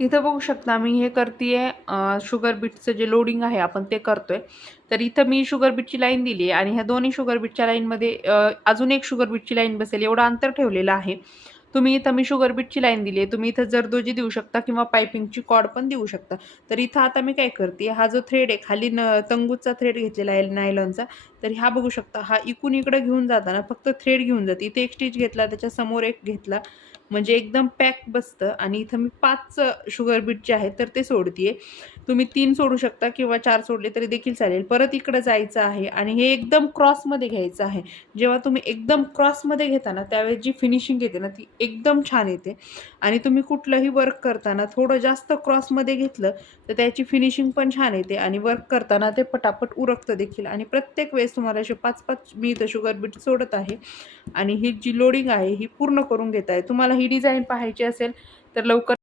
इथं बघू शकता मी हे करतीये शुगर बीटचं जे लोडिंग आहे आपण ते करतोय. तर इथं मी शुगर बीटची लाईन दिली आहे आणि ह्या दोन्ही शुगर बीटच्या लाईनमध्ये अजून एक शुगर बीटची लाईन बसेल एवढं अंतर ठेवलेलं आहे. तुम्ही इथं मी शुगर बीटची लाईन दिली आहे. तुम्ही इथं जरदोजी देऊ शकता किंवा पायपिंगची कॉर्ड पण देऊ शकता. तर इथं आता मी काय करते, हा जो थ्रेड आहे खाली तंगूचा थ्रेड घेतलेला आहे नायलॉनचा. तर हा बघू शकता हा इकडून इकडे घेऊन जाताना फक्त थ्रेड घेऊन जाते. इथे एक स्टिच घेतला, त्याच्या समोर एक घेतला म्हणजे एकदम पॅक बसतं. आणि इथं मी 5 शुगर बीट जे आहेत तर ते सोडतीये. तुम्ही 3 सोडू शकता किंवा 4 सोडले तरी देखील चालेल. परत इकडे जायचं आहे आणि हे एकदम क्रॉसमध्ये घ्यायचं आहे. जेव्हा तुम्ही एकदम क्रॉसमध्ये घेता ना, त्यावेळेस जी फिनिशिंग येते ना, ती एकदम छान येते. आणि तुम्ही कुठलंही वर्क करताना थोडं जास्त क्रॉसमध्ये घेतलं, तर त्याची फिनिशिंग पण छान येते आणि वर्क करताना ते पटापट उरकतं देखील. आणि प्रत्येक वेळेस तुम्हाला असे 5-5 मी इथं शुगर बीट सोडत आहे आणि ही जी लोडिंग आहे, ही पूर्ण करून घेत आहे. तुम्हाला ही डिझाइन पाहायची असेल, तर लवकर